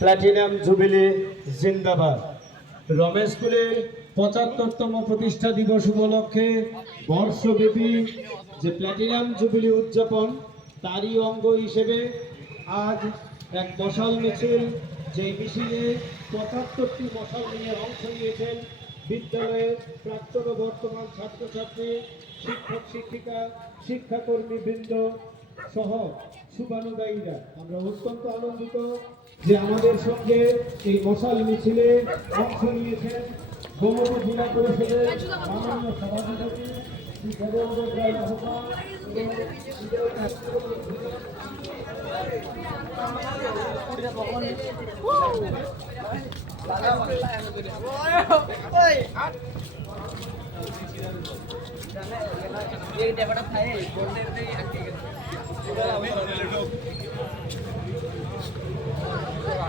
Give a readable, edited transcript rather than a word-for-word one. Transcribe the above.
Platinum jubilee জিন্দাবাদ। রমেশ স্কুলের ৭৫তম প্রতিষ্ঠা দিবস উপলক্ষে বর্ষব্যাপী যে প্লাটিনাম জুবিলি উদযাপন তারই অঙ্গ হিসেবে আজ এক মশাল মিছিল, যে মিছিলে ৭৫টি মশাল নিয়ে অংশ নিয়েছেন বিদ্যালয়ের প্রাক্তন ও বর্তমান ছাত্রছাত্রী, শিক্ষক শিক্ষিকা, শিক্ষাকর্মী বৃন্দ সহ শুভানুদায়ীরা। আমরা অত্যন্ত আনন্দিত যে আমাদের সঙ্গে এই মশাল মিছিলে অংশ নিয়েছেন গোমতী জেলা পরিষদের মাননীয় সভাপতি শ্রী দেবেন্দ্র রায় মহোদয় এবং